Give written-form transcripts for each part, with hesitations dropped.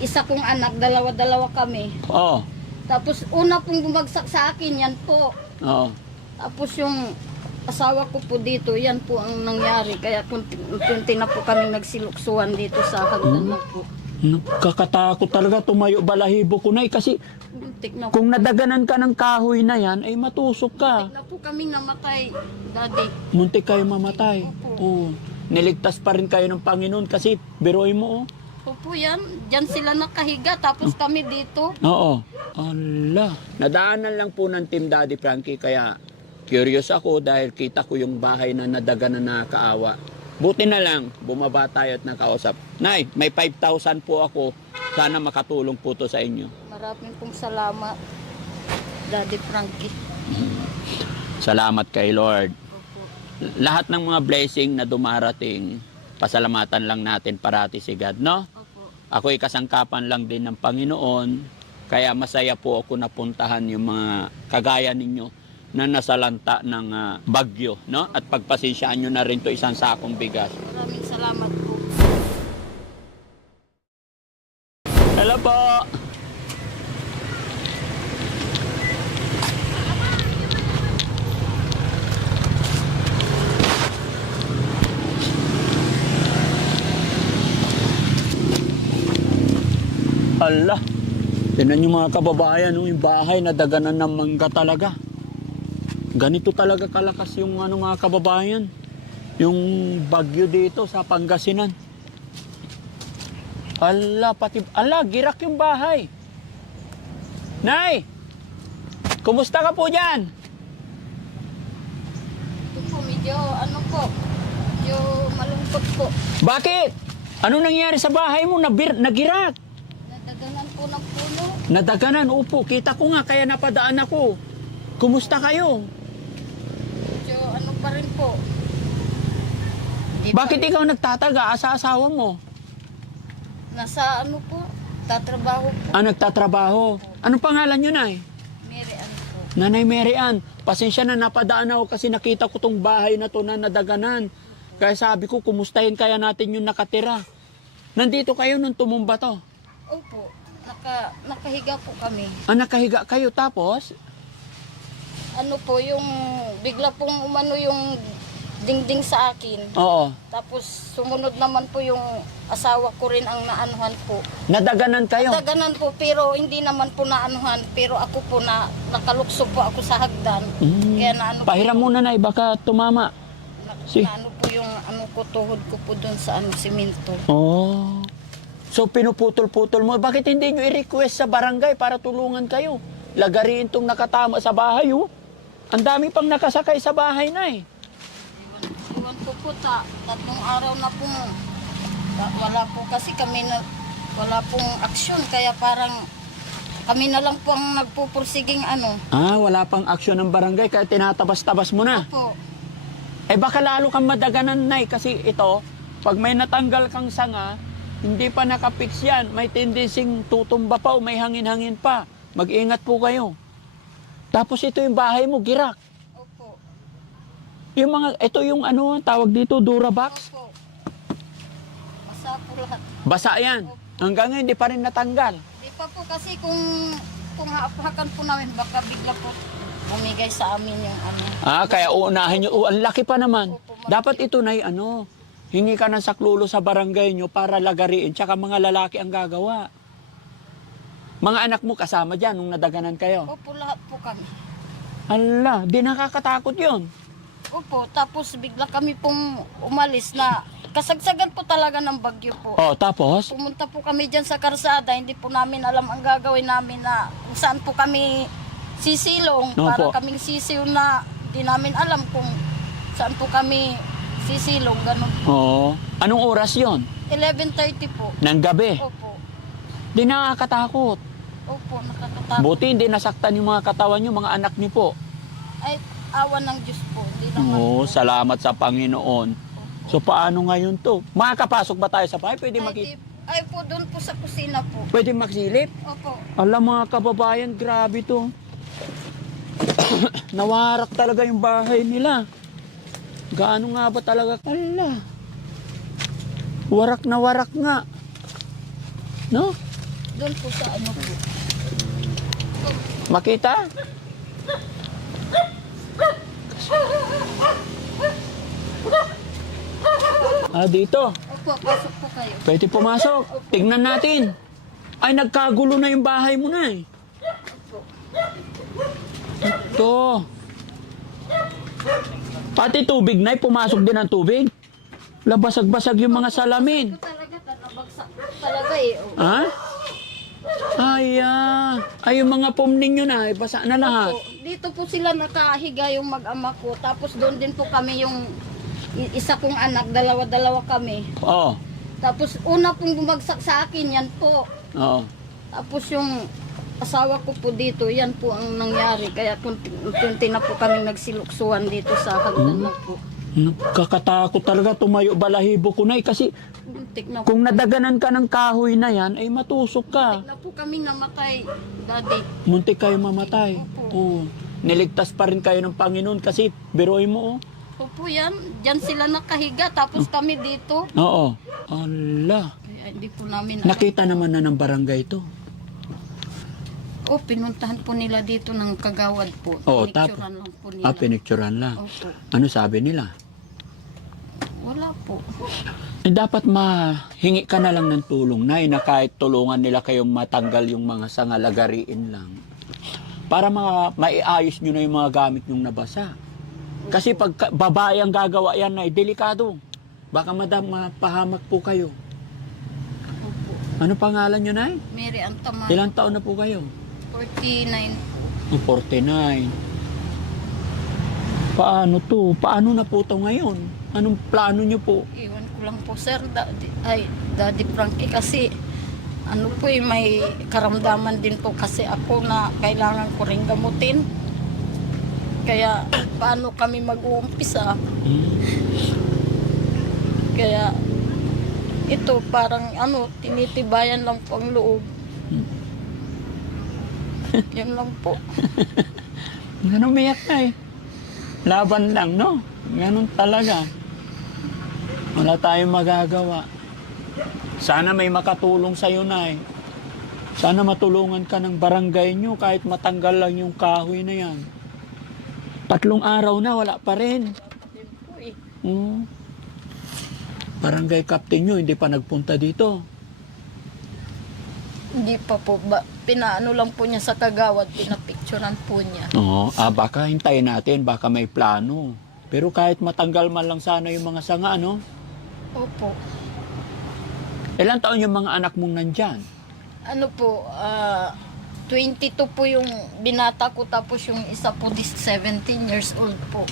isa kong anak, dalawa-dalawa kami. Oo. Tapos una pong bumagsak sa akin, yan po. Oo. Tapos yung asawa ko po dito, yan po ang nangyari. Kaya kunti na po kami nagsiluksuhan dito sa hagdan na po. Kakatakot talaga tumayo balahibo ko na kasi Muntik na po. kung nadaganan ka ng kahoy na yan, ay matusok ka. Muntik na po kaming namatay, Daddy. Muntik kayo mamatay. Oo. Niligtas pa rin kayo ng Panginoon kasi biroy mo, oh. Opo yan, dyan sila nakahiga, tapos kami dito. Oo. Ala. Nadaanan lang po ng Team Daddy Frankie kaya curious ako dahil kita ko yung bahay na nadaganan na kaawa. Buti na lang, bumaba tayo at nakausap. Nay, may 5,000 po ako. Sana makatulong po to sa inyo. Maraming pong salamat, Daddy Frankie. Salamat kay Lord. Opo. Lahat ng mga blessing na dumarating, pasalamatan lang natin parati si God, no? Opo. Ako'y kasangkapan lang din ng Panginoon, kaya masaya po ako napuntahan yung mga kagaya ninyo na nasalanta ng bagyo, no? At pagpasensyaan nyo na rin to isang sakong bigas. Maraming salamat po. Hello po! Hala! Tignan nyo mga kababayan, yung bahay na daganan ng mangga talaga. Ganito talaga kalakas yung mga kababayan. Yung bagyo dito sa Pangasinan. Ala, girak yung bahay. Nay! Kumusta ka po dyan? Ito po, medyo medyo malungkot po. Bakit? Ano nangyari sa bahay mo? Nagirak? Nadaganan po ng puno. Nadaganan, upo. Kita ko nga, kaya napadaan ako. Kumusta kayo? Medyo pa rin po. Bakit ikaw nagtataga sa asawa mo? Nasa po, tatrabaho po. Nagtatrabaho. Anong pangalan nyo, Nay? Mary Ann po. Nanay Mary Ann, pasensya na napadaan ako kasi nakita ko tong bahay na to na nadaganan. Kaya sabi ko, kumustahin kaya natin yung nakatira. Nandito kayo nung tumumba to? Opo, nakahiga po kami. Nakahiga kayo tapos? Yung bigla pong umano yung dingding sa akin. Oo. Tapos sumunod naman po yung asawa ko rin ang naanuhan po. Nadaganan kayo? Nadaganan po, pero hindi naman po naanuhan. Pero ako po nakalukso po ako sa hagdan. Kaya Pahiram muna, Nay, baka tumama. Naano po yung tuhod ko po dun sa simento. Oh. So pinuputol-putol mo. Bakit hindi nyo i-request sa barangay para tulungan kayo? Lagariin tong nakatama sa bahay, oh. Ang dami pang nakasakay sa bahay, Nay. Iwan ko po, tatlong araw na po. Wala po kasi wala pong aksyon. Kaya parang kami na lang po ang nagpupursiging Wala pang aksyon ng barangay kaya tinatabas-tabas mo na. Opo. Baka lalo kang madaganan, Nay, kasi ito, pag may natanggal kang sanga, hindi pa nakapix yan. May tendensing tutumba pa o may hangin-hangin pa. Mag-ingat po kayo. Tapos ito yung bahay mo, girak. Opo. Ito yung tawag dito, Durabox. Opo. Basa po lahat. Basa yan. Hanggang ngayon, hindi pa rin natanggal. Di pa po kasi kung hapakan po namin, baka bigla po umigay sa amin yung Kaya uunahin nyo. Ang laki pa naman. Opo, Dapat ito, Nay, hingi ka ng saklulo sa barangay nyo para lagariin. Tsaka mga lalaki ang gagawa. Mga anak mo kasama dyan nung nadaganan kayo. Opo, lahat po kami. Hala, di nakakatakot yun. Opo, tapos bigla kami pong umalis na kasagsagan po talaga ng bagyo po. Tapos? Pumunta po kami dyan sa karsada, hindi po namin alam ang gagawin namin na kung saan po kami sisilong. Opo. Para kaming sisiw na di namin alam kung saan po kami sisilong, ganun. Oo. Anong oras yon? 11:30 po. Ng gabi. Opo. Di nakakatakot. Opo, nakakatakot. Buti hindi nasaktan yung mga katawan nyo, mga anak niyo po. Ay, awan ng Diyos po. Hindi naman po. Salamat sa Panginoon. So paano ngayon to? Makakapasok ba tayo sa bahay? Pwede Ay po, doon po sa kusina po. Pwede magsilip? Opo. Alam mga kababayan, grabe to. Nawarak talaga yung bahay nila. Gaano nga ba talaga? Ala. Warak na warak nga. No? Doon po sa ano po. Makita? Dito. Opo, pasok po kayo. Pwede pumasok. Tignan natin. Ay, nagkagulo na yung bahay mo na eh. Ito. Pati tubig na pumasok din ang tubig. Labasag-basag yung mga salamin. Ito talaga, nabagsak talaga eh. Oh. Ha? Ay, yung mga pom ninyo na, basa na lahat. Opo, dito po sila nakahiga yung mag-ama ko. Tapos doon din po kami yung isa kong anak, dalawa-dalawa kami. Oo. Tapos una pong bumagsak sa akin, yan po. Oo. Tapos yung asawa ko po dito, yan po ang nangyari. Kaya kunti na po kami nagsiluksuhan dito sa hagdan na po. Nakakatakot talaga, tumayo balahibo ko na eh. Kasi Muntik na po. kung nadaganan ka ng kahoy na yan, ay matusok ka. Muntik na po kami namatay, daddy. Muntik kayo mamatay. Oo. Niligtas pa rin kayo ng Panginoon kasi biroy mo oh. Opo yan, dyan sila nakahiga. Tapos kami dito. Oo. Ala. Kaya hindi po namin alam. Nakita naman na ng barangay to. Pinuntahan po nila dito ng kagawad po. Oo, Pinicturean lang po nila. Pinicturean lang. Opo. Ano sabi nila? Wala po. Dapat mahingi ka na lang ng tulong na kahit tulungan nila kayong matanggal yung mga sangalagariin lang. Para maiayos nyo na yung mga gamit nyong nabasa. Kasi pag babae ang gagawa yan na delikado. Baka madam, mapahamak po kayo. Opo. Ano pangalan nyo, Nay? Mary Antaman. Ilang taon na po kayo? 49 po. 49. Paano to? Paano na po to ngayon? Anong plano nyo po? Iwan ko lang po, sir. Daddy Frankie, kasi ano po may karamdaman din po kasi ako na kailangan ko rin gamutin. Kaya paano kami mag-uumpisa? Kaya ito parang tinitibayan lang po ang loob. Yan lang po. Ganun umiyak na eh. Laban lang, no? Ganun talaga. Wala tayong magagawa. Sana may makatulong sa'yo, Nay. Sana matulungan ka ng barangay nyo kahit matanggal lang yung kahoy na yan. 3 araw na, wala pa rin. Yan po eh. Barangay captain nyo, hindi pa nagpunta dito. Hindi pa po. Pinaano lang po niya sa kagawad, pinapicturean po niya. Oo, baka hintayin natin, baka may plano. Pero kahit matanggal man lang sana yung mga sanga, no? Opo. Ilang taon yung mga anak mong nandyan? Ano po, 22 po yung binata ko, tapos yung isa po 17 years old po.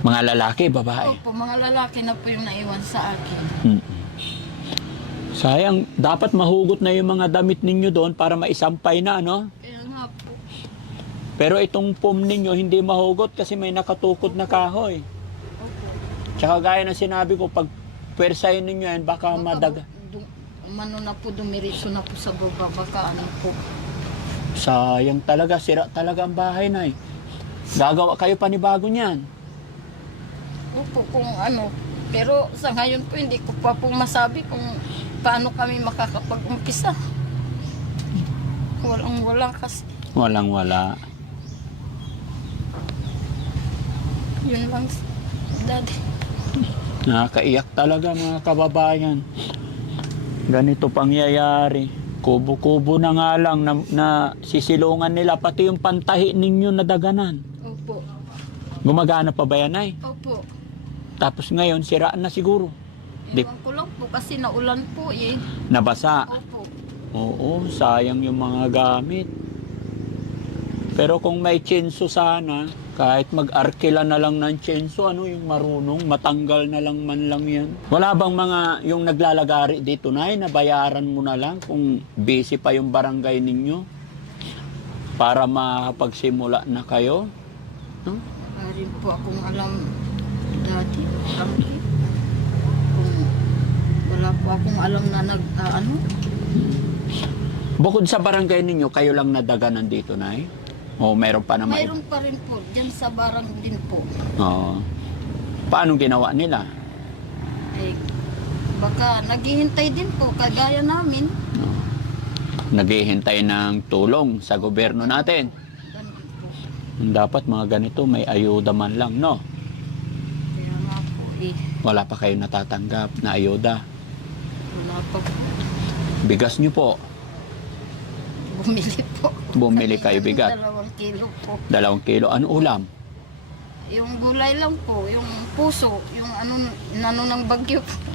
Mga lalaki, babae? Opo, mga lalaki na po yung naiwan sa akin. Sayang, dapat mahugot na yung mga damit ninyo doon para maisampay na, ano? Kaya nga po. Pero itong pom ninyo hindi mahugot kasi may nakatukod na kahoy. Opo. Tsaka gaya na sinabi ko, pag pwersahin ninyo yan, baka madaga. Mano na po, dumiritso na po sa baba, baka ano po. Sayang talaga, sira talaga ang bahay na eh. Gagawa kayo panibago niyan. Opo, kung ano. Pero sa ngayon po, hindi ko pa po masabi kung paano kami makakapag-umpisa. Walang-wala kasi. Walang-wala. Yun lang, daddy. Nakakaiyak talaga mga kababayan. Ganito pangyayari. Kubo-kubo na nga lang na sisilungan nila. Pati yung pantahi ninyo na daganan. Opo. Gumagana pa ba yan, Nay? Opo. Tapos ngayon, siraan na siguro. Ewan ko lang po kasi naulan po eh. Nabasa. Opo. Oo, sayang yung mga gamit. Pero kung may tsenso sana, kahit mag-arkila na lang ng tsenso, yung marunong, matanggal na lang man lang yan. Wala bang mga yung naglalagari dito, Nay, na bayaran mo na lang kung busy pa yung barangay ninyo para makapagsimula na kayo? Huh? Wala rin po akong alam, daddy. Frankie. Wala po akong alam na Bukod sa barangay ninyo, kayo lang nadaganan dito, Nay? O meron pa naman? Mayroon pa rin po, dyan sa barang din po. Oo. Paano ginawa nila? Ay, Baka naghihintay din po, kagaya namin. Naghihintay ng tulong sa gobyerno natin. Ganun po. Dapat mga ganito, may ayuda man lang, no? Kaya nga po eh, Wala pa kayo natatanggap na ayuda. wala pa po. Bigas nyo po. Bumili po. Bumili kayo bigas. 2 kilo po. 2 kilo. Ano ulam? Yung gulay lang po, yung puso, yung ano ng bagyo po.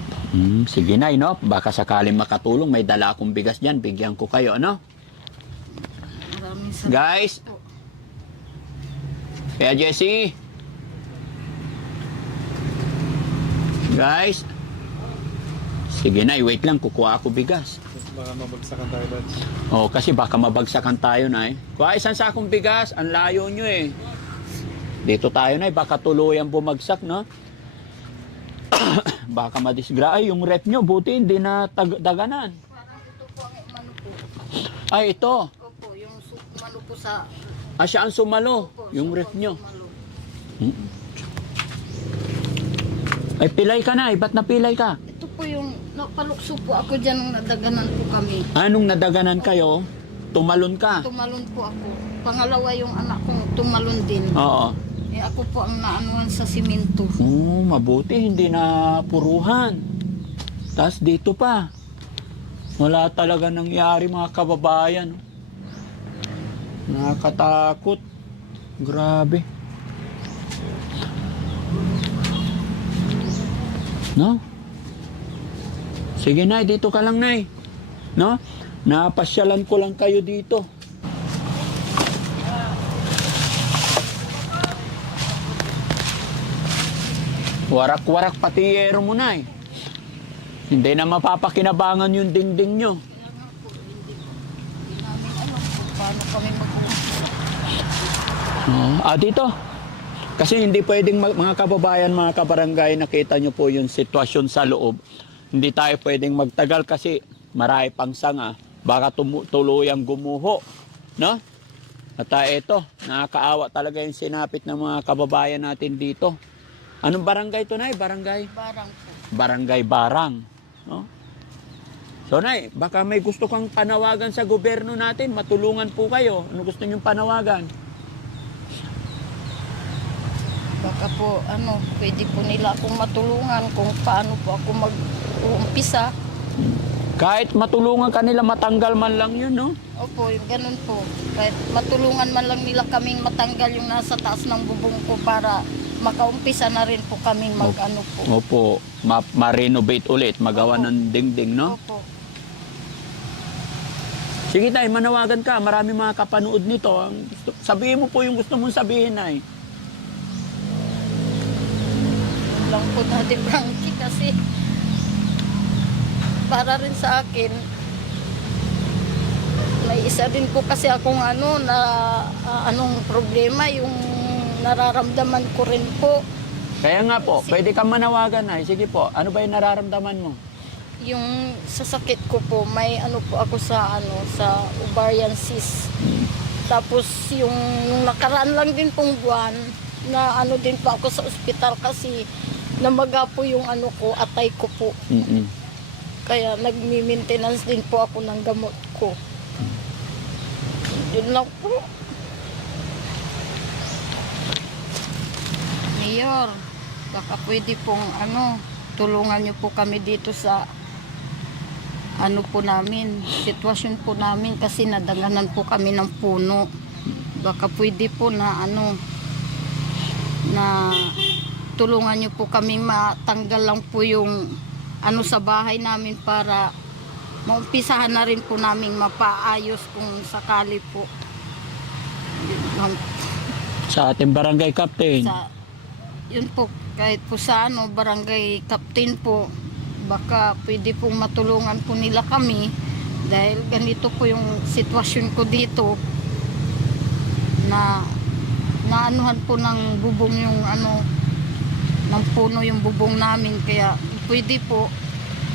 Sige Nay, no? Baka sakaling makatulong, may dala akong bigas dyan. Bigyan ko kayo, ano? Maraming salamat Guys, po. Kaya Jessie. Guys. Sige Nay, wait lang. Kukuha ako bigas. Baka mabagsakan tayo, Dad. Oh, kasi baka mabagsakan tayo, Nay. Kuha isang sakong bigas. Ang layo nyo eh. Dito tayo, Nay. Baka tuluyan bumagsak, no? Baka madisgra. Ay, yung rep nyo, buti hindi na daganan. Parang ito po ang mano po. Ay, ito. Opo, yung mano po sa... Siya ang sumalo. Opo, Yung sa rep nyo. sumalo. Ay, pilay ka na. Ba't napilay ka? Ito po yung napalukso po ako dyan nung nadaganan po kami. Anong nadaganan kayo? Tumalon ka? Tumalon po ako. Pangalawa yung anak kong tumalon din. Oo. Eh ako po ang naanuhan sa simento. Mabuti. Hindi na puruhan. Tapos dito pa. Wala talaga nangyari mga kababayan. Nakakatakot. Grabe. No? Sige Nay, dito ka lang Nay. No? Napasyalan ko lang kayo dito. Warak-warak pati yero mo Nay. Hindi na mapapakinabangan yung dingding nyo. Kaya nga po, hindi namin alam kung paano kami mag-uumpisa. Dito. Kasi hindi pwedeng mga kababayan, mga kabarangay, nakita nyo po yung sitwasyon sa loob. Hindi tayo pwedeng magtagal kasi marami pang sanga. Baka tuluyang gumuho. No? At ito, nakakaawa talaga yung sinapit ng mga kababayan natin dito. Anong barangay to Nay? Barangay? Barang po. Barangay Barang. No? So Nay, baka may gusto kang panawagan sa gobyerno natin. Matulungan po kayo. Ano gusto nyong panawagan? Baka po, pwede po nila akong matulungan kung paano po ako mag-uumpisa. Kahit matulungan kanila, matanggal man lang yun, no? Opo, yung ganun po. Kahit matulungan man lang nila kaming matanggal yung nasa taas ng bubong ko para makaumpisa na rin po kaming mag-ano po. Opo, ma-renovate ulit, magawa Opo. ng dingding, no? Opo. Sige Tay, manawagan ka. Marami mga kapanood nito. Sabihin mo po yung gusto mong sabihin, Nay. Yun lang po Daddy Frankie kasi para rin sa akin may isa din po kasi akong anong problema yung nararamdaman ko rin po Kaya nga po, pwede kang manawagan, Nay. Sige po, ano ba yung nararamdaman mo? yung sa sakit ko po may po ako sa sa ovarian cyst. Tapos yung nakaraan lang din pong buwan na din po ako sa ospital kasi namaga po yung ko, atay ko po. Kaya nagmi-maintenance din po ako ng gamot ko. Yun lang po. Mayor, baka pwede pong tulungan niyo po kami dito sa po namin, sitwasyon po namin kasi nadanganan po kami ng puno. Baka pwede po na na tulungan niyo po kami matanggal lang po yung sa bahay namin para maumpisahan na rin po namin mapaayos kung sakali po. Yun lang po. Sa ating barangay captain. Yun po, kahit po sa barangay captain po, baka pwede pong matulungan po nila kami dahil ganito po yung sitwasyon ko dito na naanuhan po ng bubong yung ng puno yung bubong namin, kaya pwede po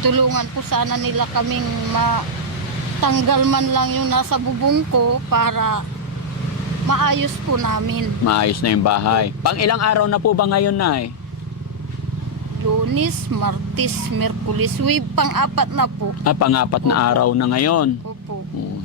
tulungan po sana nila kaming matanggal man lang yung nasa bubong ko para maayos po namin. Maayos na yung bahay. Pang ilang araw na po ba ngayon, Nay? Lunes, Martes, Miyerkules, pang-apat na po. Pang-apat na araw na ngayon. Opo. Oh,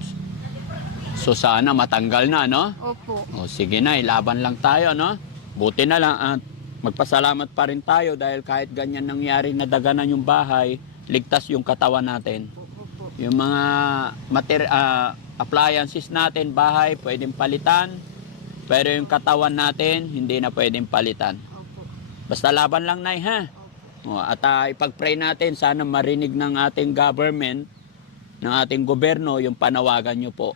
so sana matanggal na, no? Opo. O sige na, laban lang tayo, no? Buti na lang at magpasalamat pa rin tayo dahil kahit ganyan nangyari na daganan yung bahay, ligtas yung katawan natin. Opo. Yung mga appliances natin, bahay, pwedeng palitan. Pero yung katawan natin, hindi na pwedeng palitan. Opo. Basta laban lang, Nay, ha? O, at ipag-pray natin, sana marinig ng ating government, ng ating gobyerno, yung panawagan nyo po.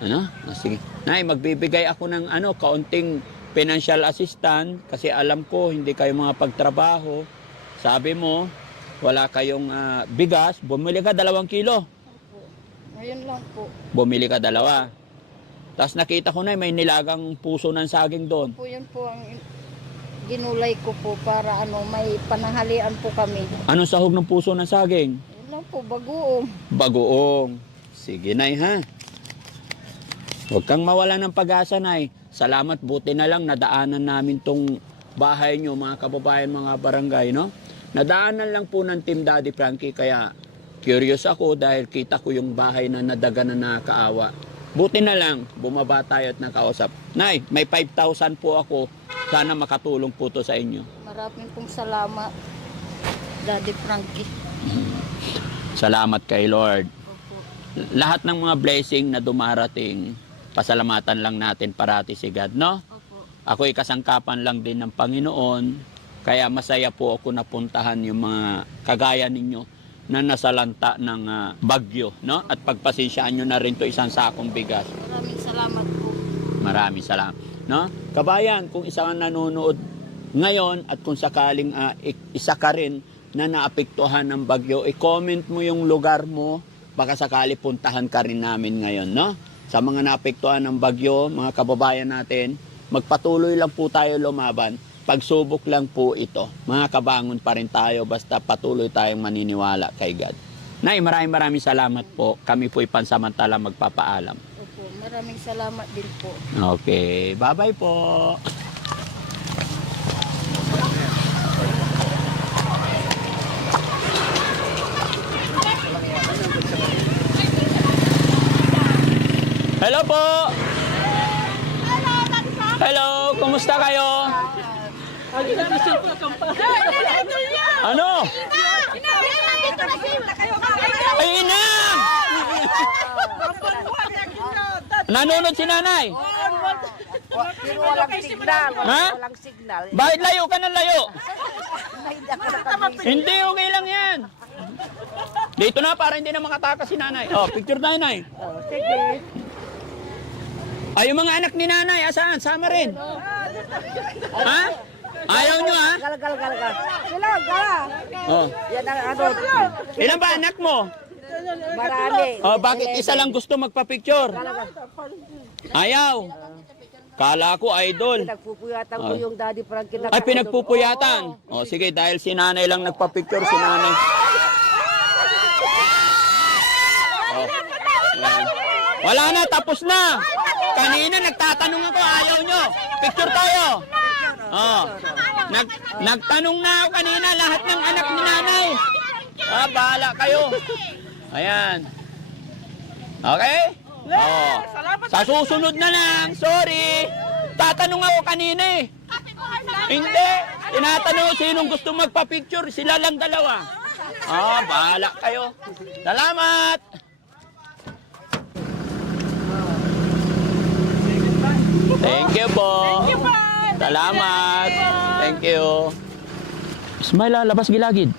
Ano? Sige. Nay, magbibigay ako ng kaunting financial assistance kasi alam ko hindi kayo mga pagtrabaho. Sabi mo, wala kayong bigas, bumili ka 2 kilo. Opo. Ngayon lang po. Bumili ka 2. Tapos nakita ko na may nilagang puso ng saging doon. Po yun po ang ginulay ko po para may pananghalian po kami. Anong sahog ng puso ng saging? Yun lang po, bagoong. Bagoong. Sige, Nay, ha? Huwag kang mawala ng pag-asa, Nay. Salamat, buti na lang nadaanan namin tong bahay nyo, mga kababayan, mga barangay, no? Nadaanan lang po ng Team Daddy Frankie, kaya curious ako dahil kita ko yung bahay na nadaganan na nakakaawa. Buti na lang, bumaba tayo at nakausap. Nay, may 5,000 po ako. Sana makatulong po to sa inyo. Maraming pong salamat, Daddy Frankie. Salamat kay Lord. Opo. Lahat ng mga blessing na dumarating, pasalamatan lang natin parati si God, no? Opo. Ako'y kasangkapan lang din ng Panginoon, kaya masaya po ako napuntahan yung mga kagaya ninyo na nasalanta ng bagyo, no? At pagpasensyaan nyo na rin to isang sakong bigas. Maraming salamat po. Maraming salamat, no? Kabayan, kung isang nanonood ngayon at kung sakaling isa ka rin na naapektuhan ng bagyo, i-comment mo yung lugar mo, baka sakali puntahan ka rin namin ngayon, no? Sa mga naapektuhan ng bagyo, mga kababayan natin, magpatuloy lang po tayo lumaban. Pagsubok lang po ito. Mga kabangon pa rin tayo basta patuloy tayong maniniwala kay God. Nay, maraming salamat po. Kami po'y pansamantala magpapaalam. Opo, maraming salamat din po. Okay, bye-bye po. Hello po. Hello, kumusta kayo? Ano? Ay, inang! Nanonood si nanay? Pero walang signal. Ha? Walang signal. Bakit layo ka ng layo? Hindi ako nakabisi. Hindi, okay lang yan. Dito na, para hindi na makatakas si nanay. Oh, picture tayo, nay. Oh, sige. Ay, yung mga anak ni nanay, asaan? Sama rin. Ha? Ayaw nyo, ha? Gala. Sila, gala. Oh. Yan ang Ilan ba anak mo? marami. Oh, bakit isa lang gusto magpa-picture? Ayaw. Kala ko, idol. Pinagpupuyatan ko yung Daddy Frankie na Ay, pinagpupuyatan. O, sige, dahil si nanay lang nagpa-picture, si nanay. Oh. Yan. Wala na, tapos na. Kanina nagtatanong ako, ayaw nyo. Picture tayo. Oh. Nagtanong na ako kanina, lahat ng anak ni nanay. Bahala kayo. Ayan. Okay? Oh. Sa susunod na lang, sorry. Tatanong ako kanina eh. Hindi. Tinatanong sinong gusto magpa-picture, sila lang dalawa. Bahala kayo. Salamat. Thank you po. Salamat. Thank you. Smile, labas gilagid.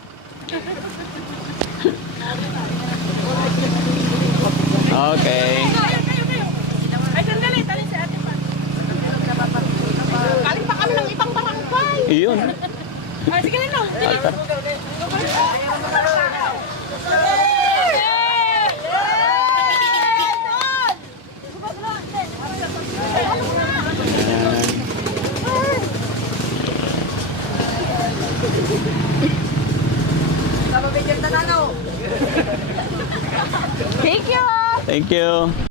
Okay. Ay, sandali, tali si ate pa. Galing pa kami ng ibang barangay. Iyon. Ay, sige na, no. Thank you.